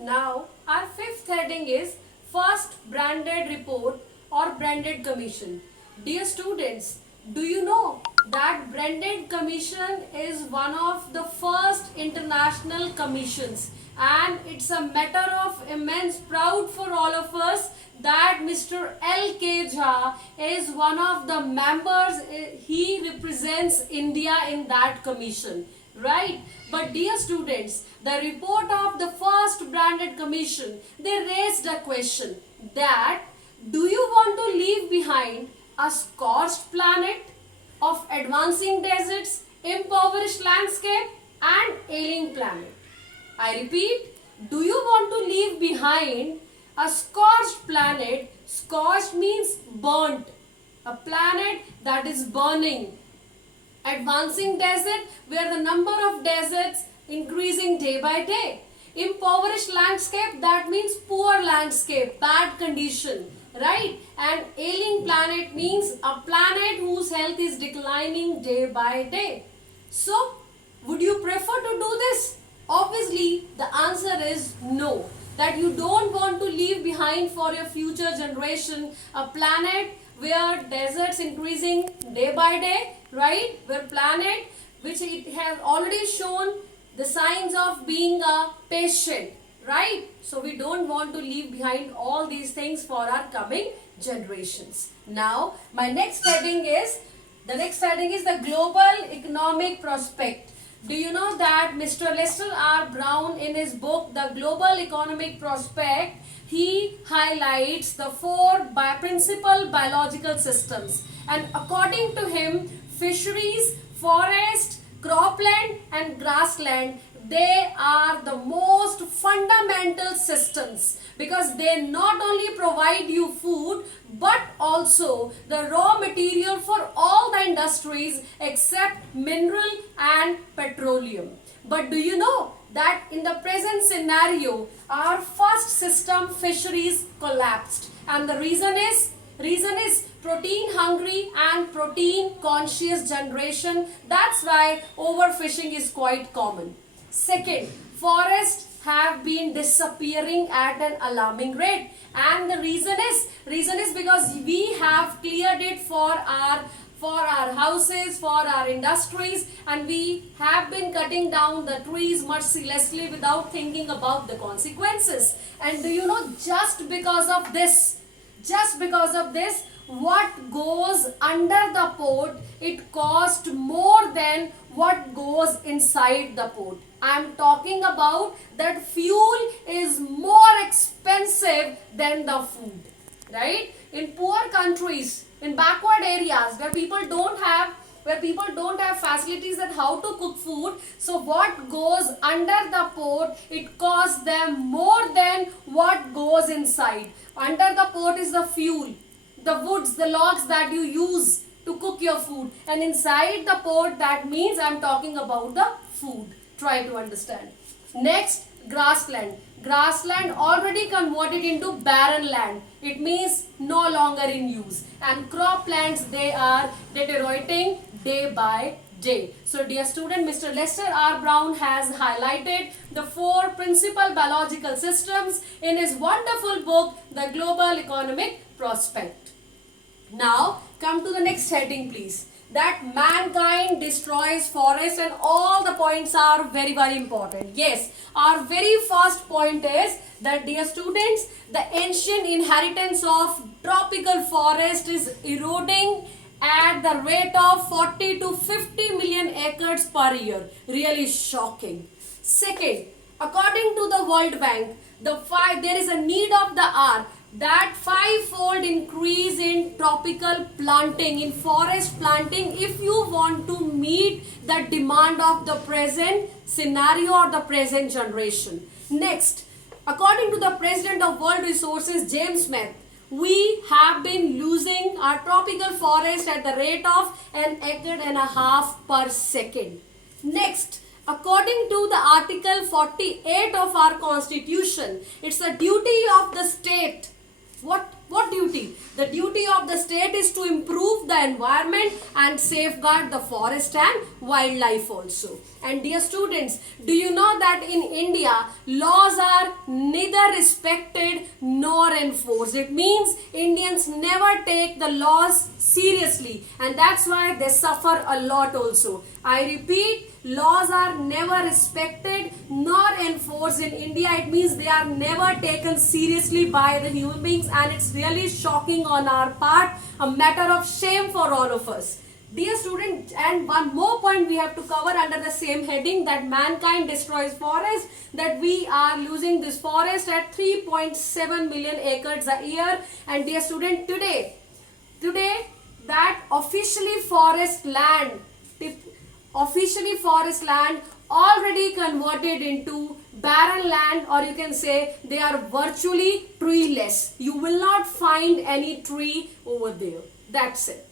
Now, our fifth heading is First Branded Report or Branded Commission. Dear students, do you know that Branded Commission is one of the first international commissions, and it's a matter of immense proud for all of us that Mr. L.K. Jha is one of the members. He represents India in that commission. Right? But dear students, the report of the first branded commission, they raised a question that do you want to leave behind a scorched planet of advancing deserts, impoverished landscape and ailing planet? I repeat, do you want to leave behind a scorched planet? Scorched means burnt. A planet that is burning. Advancing desert where the number of deserts increasing day by day. Impoverished landscape, that means poor landscape, bad condition, right? And ailing planet means a planet whose health is declining day by day. So, would you prefer to do this? Obviously, the answer is no. That you don't want to leave behind for your future generation a planet where deserts increasing day by day, right? Where planet which it has already shown the signs of being a patient, right? So we don't want to leave behind all these things for our coming generations. Now, my next heading is, the global economic prospect. Do you know that Mr. Lester R. Brown in his book The Global Economic Prospect, he highlights the four principal biological systems, and according to him, fisheries, forest, cropland and grassland, they are the most fundamental systems because they not only provide you food but also the raw material for all the industries except mineral and petroleum. But do you know that in the present scenario, our first system fisheries collapsed, and the reason is protein hungry and protein conscious generation. That's why overfishing is quite common. Second, forests have been disappearing at an alarming rate, and the reason is because we have cleared it for our houses, for our industries, and we have been cutting down the trees mercilessly without thinking about the consequences. And do you know, just because of this, what goes under the pot, it costs more than what goes inside the pot. I am talking about that fuel is more expensive than the food, right? In poor countries, in backward areas where people don't have facilities at how to cook food, so what goes under the pot, it costs them more than what goes inside. Under the pot is the fuel, the woods, the logs that you use to cook your food, and inside the pot, that means I am talking about the food. Try to understand. Next, grassland. Grassland already converted into barren land. It means no longer in use. And croplands, they are deteriorating day by day. So dear student, Mr. Lester R. Brown has highlighted the four principal biological systems in his wonderful book, The Global Economic Prospect. Now, come to the next heading, please. That mankind destroys forests, and all the points are very, very important. Yes, our very first point is that, dear students, the ancient inheritance of tropical forest is eroding at the rate of 40 to 50 million acres per year. Really shocking. Second, according to the World Bank, there is a need of the hour that five-fold increase in tropical planting, in forest planting, if you want to meet the demand of the present scenario or the present generation. Next, according to the President of World Resources, James Smith, we have been losing our tropical forest at the rate of 1.5 acres per second. Next, according to the Article 48 of our Constitution, it's the duty of the state What duty? The duty of the state is to improve the environment and safeguard the forest and wildlife also. And dear students, do you know that in India, laws are neither respected nor enforced? It means Indians never take the laws seriously, and that's why they suffer a lot also. I repeat, laws are never respected nor enforced in India. It means they are never taken seriously by the human beings, and it's really shocking on our part, a matter of shame for all of us. Dear student, and one more point we have to cover under the same heading, that mankind destroys forest, that we are losing this forest at 3.7 million acres a year. And dear student, today that officially forest land already converted into barren land, or you can say they are virtually treeless. You will not find any tree over there. That's it.